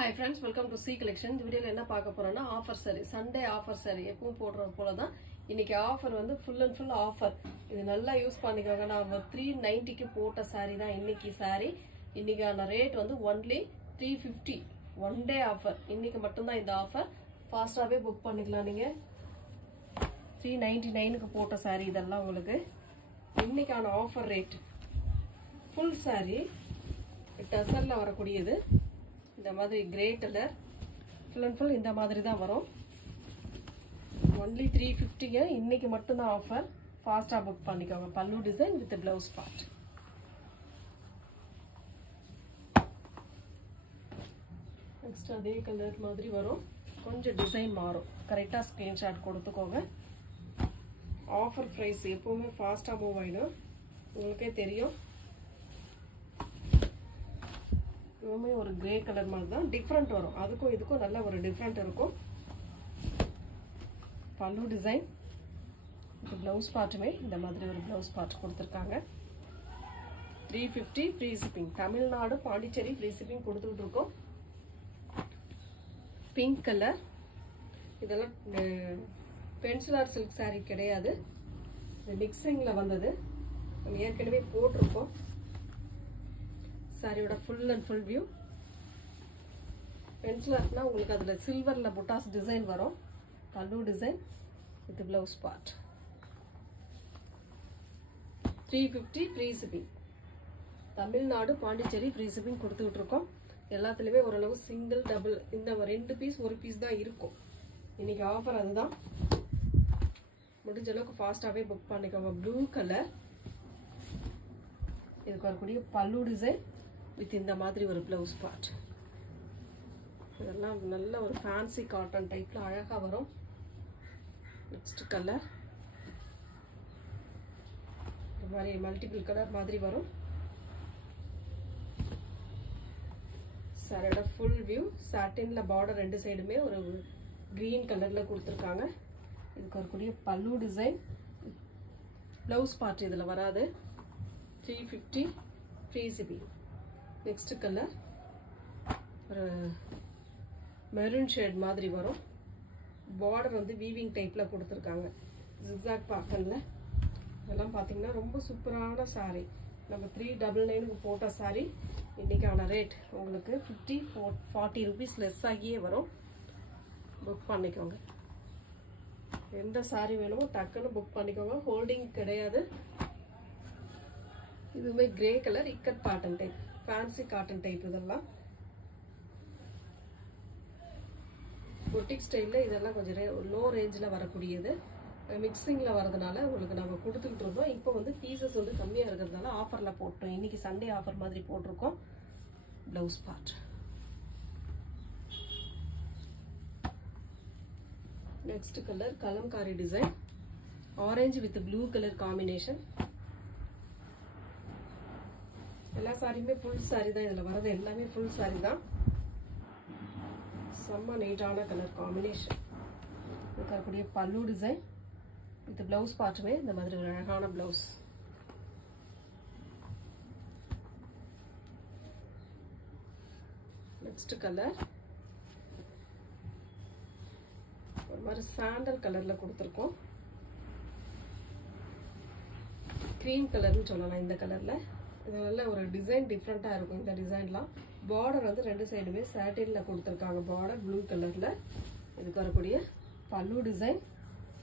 Hi friends, welcome to C collection. இந்த வீடியோல என்ன பார்க்க போறோம்னா offer saree, Sunday offer saree. எப்பவும் போடுற போல தான் இன்னைக்கு ஆஃபர் வந்து full and full ஆஃபர். இது நல்லா யூஸ் பண்ணிக்கோங்க. நான் 390 க்கு போட்ட saree தான் இன்னைக்கு saree. இன்னைக்கான ரேட் வந்து only 350. One day offer. இன்னைக்கு மட்டும் தான் இந்த ஆஃபர். ஃபாஸ்டாவே புக் பண்ணிக்கலாம் நீங்க. 399 க்கு போட்ட saree இதெல்லாம் உங்களுக்கு இன்னைக்கான ஆஃபர் ரேட். Full saree டசல்ல வரக்கூடியது. இந்த மாதிரி grey colour full and full இந்த மாதிரி தான் வரும். only 350 ங்க இன்னைக்கு மட்டும் தான் ஆஃபர். ஃபாஸ்டா புக் பண்ணிக்கோங்க. பல்லு design with blouse part. Next அதே கலர் மாதிரி வரும். கொஞ்சம் டிசைன் மாறும். கரெக்ட்டா ஸ்கிரீன்ஷாட் கொடுத்துக்கோங்க. ஆஃபர் பிரைஸ் எப்பவுமே ஃபாஸ்டா மூவ் ஆயிடும். உங்களுக்கே தெரியும். இதுவுமே ஒரு கிரே கலர் மாதிரி தான் டிஃபரண்ட் வரும். அதுக்கும் இதுக்கும் நல்ல ஒரு டிஃபரண்ட் இருக்கும். பல்லு டிசைன் இந்த ப்ளவுஸ் பார்ட்டுமே இந்த மாதிரி ஒரு ப்ளவுஸ் பார்ட் கொடுத்துருக்காங்க. 350 free shipping. Tamil Nadu Pondicherry free shipping கொடுத்துட்டு இருக்கோம். பிங்க் கலர் இதெல்லாம் பென்சில் ஆர்ட் சில்க் சாரீ கிடையாது. இது மிக்சிங்ல வந்தது. நம்ம ஏற்கனவே போட்டிருக்கோம். சாரியோட full and full view. Pencil ஆர்ட்னா உங்களுக்கு அதுல சில்வர்ல புட்டாஸ் டிசைன் வரும். பல்லு design with blouse part. 350 free shipping. Tamil Nadu Pondicherry free shipping கொடுத்துட்டு இருக்கோம். எல்லாத்துலயுமே ஓரளவு சிங்கிள் டபுள் இந்த 2 பீஸ் 1 பீஸ் தான் இருக்கும். இன்னைக்கு ஆஃபர் அதுதான். முடிஞ்ச அளவுக்கு ஃபாஸ்டாவே புக் பண்ணிக்கோங்க. ப்ளூ கலர் இதுக்கு வரக்கூடிய பல்லு டிசைன் வித் இந்த மாதிரி ஒரு ப்ளவுஸ் பார்ட். இதெல்லாம் நல்ல ஒரு ஃபேன்சி காட்டன் டைப்ல அழகா வரும். நெக்ஸ்ட் கலர் இந்த மாதிரி மல்டிபிள் கலர் மாதிரி வரும். சாரியோட ஃபுல் வியூ. சாட்டின்ல பார்டர் ரெண்டு சைடுமே ஒரு கிரீன் கலர்ல கொடுத்துருக்காங்க. இதுக்கு வரக்கூடிய பல்லு டிசைன் ப்ளவுஸ் பார்ட் இதுல வராது. 350 ஃப்ரீ ஷிப்பிங். நெக்ஸ்ட் கலர் ஒரு மெரூன் ஷேட் மாதிரி வரும். பார்டர் வந்து வீவிங் டைப்ல கொடுத்துருக்காங்க. ஜிக்ஸாக் பேட்டர்ன்ல. இதெல்லாம் பாத்தீங்கன்னா ரொம்ப சூப்பரான சாரி. நம்ம 399 போட்ட சாரி இன்னைக்கான ரேட் உங்களுக்கு 40 ருபீஸ் லெஸ் ஆகியே வரும். புக் பண்ணிக்கோங்க. எந்த சாரி வேணுமோ டக்குன்னு புக் பண்ணிக்கோங்க. ஹோல்டிங் கிடையாது. இதுவுமே grey colour ikat cotton type, fancy cotton type. இதெல்லாம் பொட்டிக் ஸ்டைல்ல இதெல்லாம் கொஞ்சம் லோ ரேஞ்சில் வரக்கூடியது. மிக்சிங்ல வரதுனால உங்களுக்கு நம்ம கொடுத்துக்கிட்டு இருக்கோம். இப்போ வந்து பீசஸ் வந்து கம்மியா இருக்கிறதுனால ஆஃபர்ல போட்டோம். இன்னைக்கு சண்டே ஆஃபர் மாதிரி போட்டிருக்கோம். Blouse part. Next colour Kalamkari design. Orange with blue colour combination. எல்லா சாரியுமே ஃபுல் சாரி தான். இதுல வரது எல்லாமே ஃபுல் சாரி தான். செம்ம நீட்டான கலர் காம்பினேஷன். இருக்கக்கூடிய பல்லு டிசைன் வித் பிளவுஸ் பார்ட்டுமே இந்த மாதிரி ஒரு அழகான பிளவுஸ். நெக்ஸ்ட் கலர் ஒரு மாதிரி சாண்டல் கலர்ல கொடுத்துருக்கோம். கிரீம் கலர்னு சொல்லலாம் இந்த கலர்ல. இது நல்ல ஒரு டிசைன் டிஃப்ரெண்டா இருக்கும். இந்த டிசைன்லாம் பார்டர் வந்து ரெண்டு சைடுமே சாட்டின்ல கொடுத்துருக்காங்க. பார்டர் ப்ளூ கலர்ல. இதுக்கு வரக்கூடிய பல்லு டிசைன்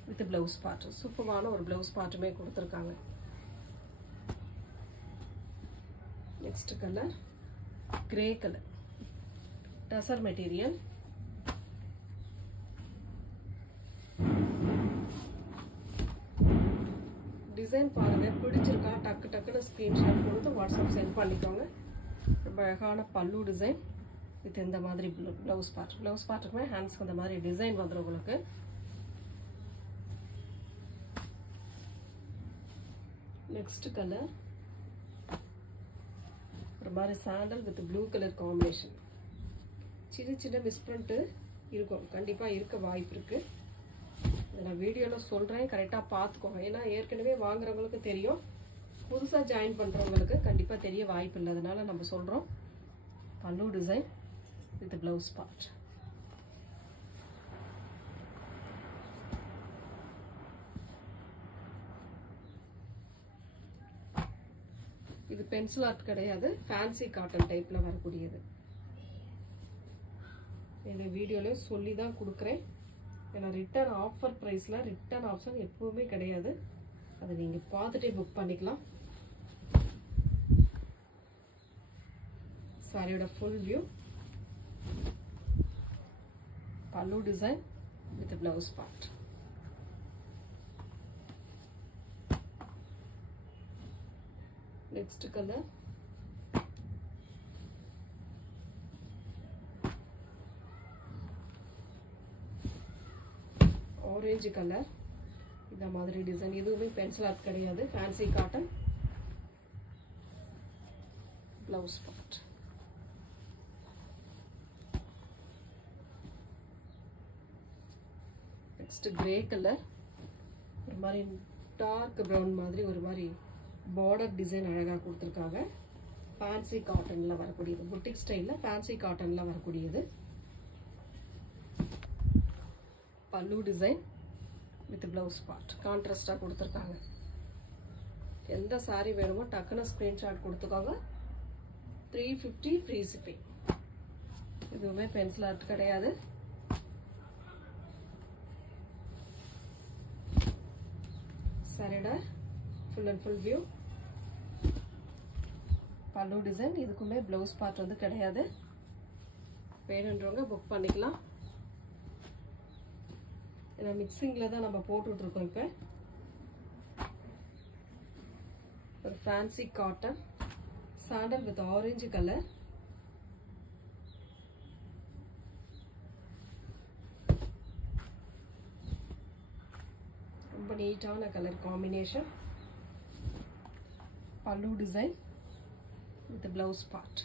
வித் பிளவுஸ் பார்ட். சூப்பரான ஒரு பிளவுஸ் பார்ட்டுமே கொடுத்துருக்காங்க. Next colour grey colour tussar material. Design பாருங்க. பிடிச்சிருக்கா டக்கு டக்குன்னு ஸ்கிரீன்ஷாட் கொடுத்து வாட்ஸ்அப் சென்ட் பண்ணிக்கோங்க. ரொம்ப அழகான பல்லு டிசைன் வித் இந்த மாதிரி ப்ளவுஸ் பார்ட். ப்ளவுஸ் பார்ட்டுக்குமே ஹேண்ட்ஸ்க்கு இந்த மாதிரி டிசைன் வந்துடும் உங்களுக்கு. நெக்ஸ்ட் கலர் ஒரு மாதிரி sandal with blue colour combination. சின்ன சின்ன மிஸ்பிரிண்ட் இருக்கும். கண்டிப்பா இருக்க வாய்ப்பு இருக்கு. நான் வீடியோல சொல்றேன். கரெக்டா பாத்துக்கோங்க. ஏன்னா ஏற்கனவே வாங்குறவங்களுக்கு தெரியும். புதுசா ஜாயின் பண்றவங்களுக்கு கண்டிப்பா தெரிய வாய்ப்பு இல்லை. அதனால நம்ம சொல்றோம். பல்லு design with the blouse part. இது பென்சில் ஆர்ட் கிடையாது, ஃபேன்சி காட்டன் டைப்ல வரக்கூடியது. இந்த வீடியோல சொல்லி தான் கொடுக்குறேன். ஏன்னா ரிட்டர்ன் ஆஃபர் பிரைஸ்ல ரிட்டர்ன் ஆப்ஷன் எப்பவுமே கிடையாது. அதை நீங்க பார்த்துட்டே புக் பண்ணிக்கலாம். சாரியோட ஃபுல் வியூ, பல்லு design with blouse part. Next color, orange color. இந்த மாதிரி டிசைன் எதுவுமே பென்சில் ஆர்ட் கிடையாது, fancy cotton blouse part. Next grey colour, ஒரு மாதிரி டார்க் ப்ரௌன் மாதிரி ஒரு மாதிரி பார்டர் டிசைன் அழகா கொடுத்திருக்காங்க. ஃபேன்சி காட்டன்ல வரக்கூடியது, புட்டிக் ஸ்டைல்ல ஃபேன்சி காட்டன்ல வரக்கூடியது. பல்லு டிசைன் வித் பிளவுஸ் பார்ட் கான்ட்ராஸ்டா கொடுத்திருக்காங்க. எந்த சாரி வேணுமோ டக்குன்னு ஸ்கிரீன்ஷாட் கொடுத்துக்கோங்க. 350 ஃப்ரீ ஷிப்பிங். இதுவுமே பென்சில் ஆர்ட் கிடையாது. சாரியோட full and full view, பல்லு டிசைன். இதுக்குமே பிளவுஸ் பார்ட் வந்து கிடையாது. வேணுன்றவங்க புக் பண்ணிக்கலாம். ஏன்னா மிக்சிங்ல தான் நம்ம போட்டுட்டு இருக்கோம். இப்ப ஒரு fancy cotton sandal with orange colour. ரொம்ப நீட்டான colour combination. Pallu design with the blouse part.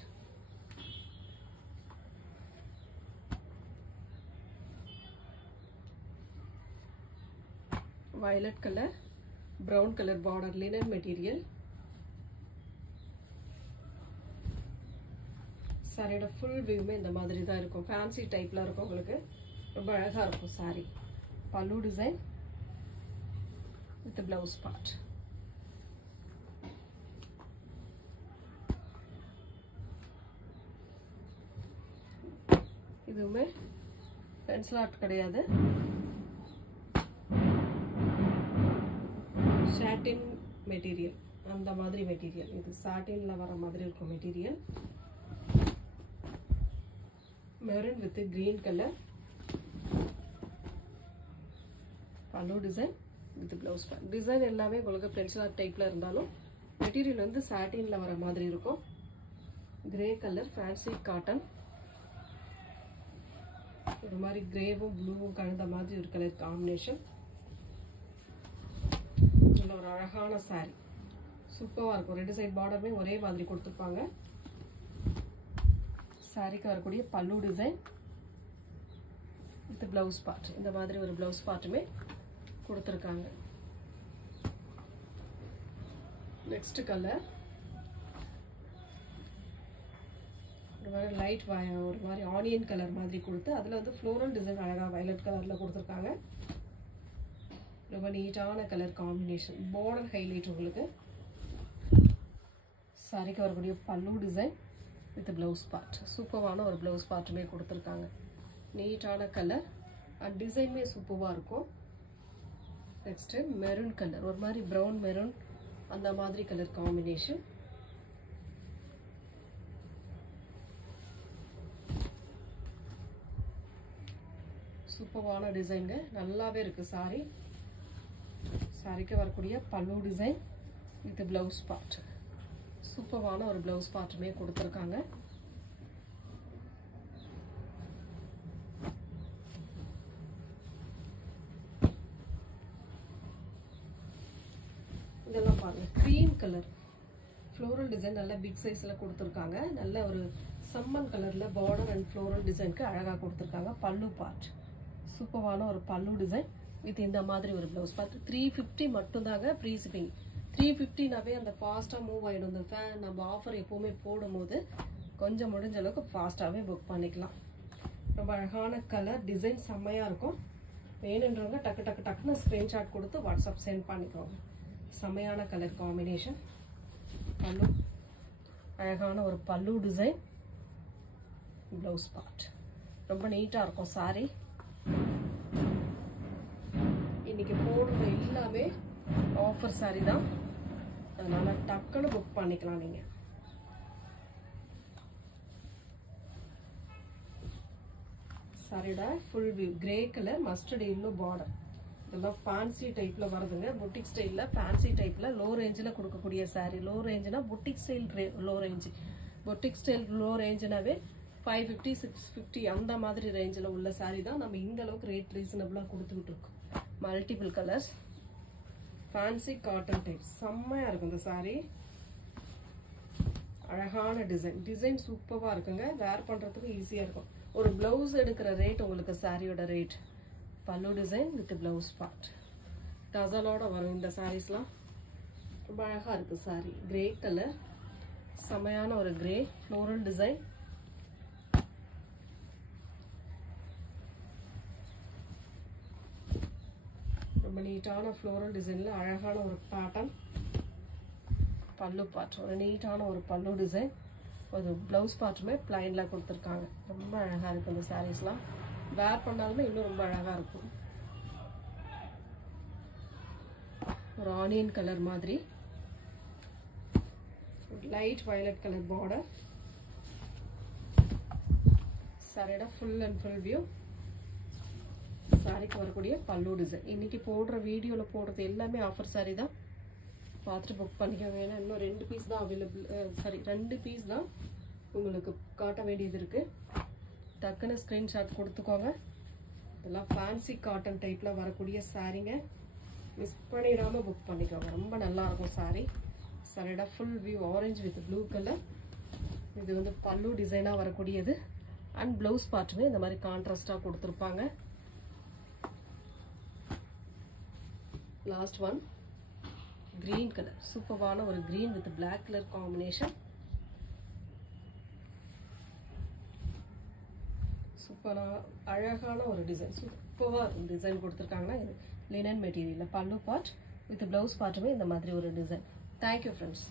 Violet color, brown color border, linen material. சாரியோட ஃபுல் வியூமே இந்த மாதிரி தான் இருக்கும். ஃபேன்சி டைப்ல இருக்கும். உங்களுக்கு ரொம்ப அழகா இருக்கும் சாரி. பல்லு design with the blouse part. இதுவுமே பென்சில் ஆர்ட் கிடையாது, சாட்டின் மெட்டீரியல். அந்த மாதிரி மெட்டீரியல் இது சாட்டின்ல வர மாதிரி இருக்கும் material. Maroon with green colour. பல்லு design with blouse part. Design எல்லாமே உங்களுக்கு பென்சில் ஆர்ட் டைப்ல இருந்தாலும் மெட்டீரியல் வந்து சாட்டின்ல வர மாதிரி இருக்கும். Grey colour fancy cotton. ஒரு மாதிரி கிரேவும் ப்ளூவும் கலந்த மாதிரி ஒரு கலர் காம்பினேஷன். நல்ல ஒரு அழகான சாரி, சூப்பரா இருக்கும். ரெண்டு சைடு பார்டருமே ஒரே மாதிரி கொடுத்துருப்பாங்க. சாரிக்கு வரக்கூடிய பல்லு டிசைன் வித் பிளவுஸ் பார்ட். இந்த மாதிரி ஒரு பிளவுஸ் பார்ட்டுமே கொடுத்துருக்காங்க. நெக்ஸ்ட் கலர் ஒரு மாதிரி லைட் ஒரு மாதிரி ஆனியன் கலர் மாதிரி கொடுத்து அதில் வந்து ஃப்ளோரல் டிசைன் அழகாக வயலட் கலரில் கொடுத்துருக்காங்க. ரொம்ப நீட்டான கலர் காம்பினேஷன். பார்டர் ஹைலைட் உங்களுக்கு. சாரிக்கு வரக்கூடிய பல்லு டிசைன் வித் பிளவுஸ் பார்ட். சூப்பரான ஒரு பிளவுஸ் பார்ட்டுமே கொடுத்துருக்காங்க. நீட்டான கலர் அண்ட் டிசைனுமே சூப்பராக இருக்கும். நெக்ஸ்ட்டு மெரூன் கலர், ஒரு மாதிரி ப்ரௌன் மெரூன் அந்த மாதிரி கலர் காம்பினேஷன். சூப்பரான டிசைன்ங்க, நல்லாவே இருக்கு சாரி. சாரிக்கு வரக்கூடிய பல்லு டிசைன் வித் பிளவுஸ் பார்ட். சூப்பரான ஒரு பிளவுஸ் பார்ட்டுமே கொடுத்துருக்காங்க. இதெல்லாம் பாருங்க, கிரீம் கலர் ஃப்ளோரல் டிசைன் நல்ல பிக் சைஸ்ல கொடுத்துருக்காங்க. நல்ல ஒரு சம்மன் கலர்ல பார்டர் அண்ட் ஃப்ளோரல் டிசைனுக்கு அழகா கொடுத்துருக்காங்க. பல்லு பார்ட் சூப்பரான ஒரு பல்லு டிசைன் வித் இந்த மாதிரி ஒரு பிளவுஸ் பார்ட். 350 மட்டும்தாங்க ஃப்ரீ ஷிப்பிங். 350நாவே அந்த ஃபாஸ்டா மூவ் ஆயிடும். இந்த ஃபேன் நம்ம ஆஃபர் எப்பவுமே போடும்போது கொஞ்சம் முடிஞ்ச அளவுக்கு ஃபாஸ்டாவே புக் பண்ணிக்கலாம். ரொம்ப அழகான கலர் டிசைன் செம்மையா இருக்கும். வேணுன்றவங்க டக்கு டக்கு டக்குன்னு ஸ்கிரீன்ஷாட் கொடுத்து வாட்ஸ்அப் சென்ட் பண்ணிக்கோங்க. செம்மையான கலர் காம்பினேஷன். பல்லு அழகான ஒரு பல்லு டிசைன், ப்ளவுஸ் பார்ட் ரொம்ப நீட்டா இருக்கும் சாரி. இன்னைக்கு போடுறது எல்லாமே ஆஃபர் சாரி தான், அதனால டக்குன்னு புக் பண்ணிக்கலாம் நீங்க. சாரியோட full view grey colour mustard yellow border. இதெல்லாம் ஃபேன்சி டைப்ல வருதுங்க. புட்டிக் ஸ்டைல்ல ஃபேன்சி டைப்ல லோ ரேஞ்சில் கொடுக்கக்கூடிய சாரி. லோ ரேஞ்சுனா boutique style low range. Boutique style low ரேஞ்சுனாவே 550 650 அந்த மாதிரி ரேஞ்சில் உள்ள சாரி தான் நம்ம இந்த அளவுக்கு ரேட் ரீசனபிளாக கொடுத்துக்கிட்டு இருக்கோம். Multiple colours, fancy cotton type செம்மையா இருக்கும் இந்த சாரி. அழகான டிசைன் சூப்பராக இருக்குங்க. வேர் பண்ணுறதுக்கு ஈஸியாக இருக்கும். ஒரு பிளவுஸ் எடுக்கிற ரேட் உங்களுக்கு சாரியோட ரேட். பல்லு டிசைன் வித் பிளவுஸ் பார்ட் டசலோட வரும் இந்த சாரீஸ்லாம். ரொம்ப அழகாக இருக்குது சாரி. கிரே கலர், செமையான ஒரு கிரே ஃப்ளோரல் டிசைன். ரொம்ப நீட்டான ஃப்ளோரல் டிசைனில் அழகான ஒரு பேட்டர்ன். பல்லு பார்ட் ஒரு நீட்டான ஒரு பல்லு டிசைன். ஒரு ப்ளவுஸ் பார்ட்டுமே பிளைனில் கொடுத்துருக்காங்க. ரொம்ப அழகாக இருக்குது இந்த சாரீஸ்லாம். வேர் பண்ணாலுமே இன்னும் ரொம்ப அழகாக இருக்கும். ஒரு ஆனியன் கலர் மாதிரி லைட் வயலட் கலர் பார்டர். சாரியோட ஃபுல் அண்ட் ஃபுல் வியூ. சாரிக்கு வரக்கூடிய பல்லு டிசைன். இன்னைக்கு போடுற வீடியோவில் போடுறது எல்லாமே ஆஃபர் சாரி தான், பார்த்துட்டு புக் பண்ணிக்கோங்க. ஏன்னா இன்னும் 2 பீஸ் தான் அவைலபிள். சாரி 2 பீஸ் தான் உங்களுக்கு காட்ட வேண்டியது இருக்கு. டக்குன்னு ஸ்க்ரீன்ஷாட் கொடுத்துக்கோங்க. இதெல்லாம் ஃபேன்சி காட்டன் டைப்ல வரக்கூடிய சாரீங்க. மிஸ் பண்ணிடாம புக் பண்ணிக்கோங்க. ரொம்ப நல்லா இருக்கும் சாரி. சாரியோட full view orange with blue colour. இது வந்து பல்லு டிசைனா வரக்கூடியது. அண்ட் பிளவுஸ் பார்ட்டுமே இந்த மாதிரி கான்ட்ராஸ்டா கொடுத்துருப்பாங்க. Last one green colour. சூப்பரான ஒரு green with black colour combination. சூப்பரா அழகான ஒரு டிசைன். சூப்பரா டிசைன் கொடுத்துருக்காங்கன்னா இது லினன் மெட்டீரியல். பல்லு பார்ட் வித் பிளவுஸ் பார்ட்டுமே இந்த மாதிரி ஒரு டிசைன். Thank you friends.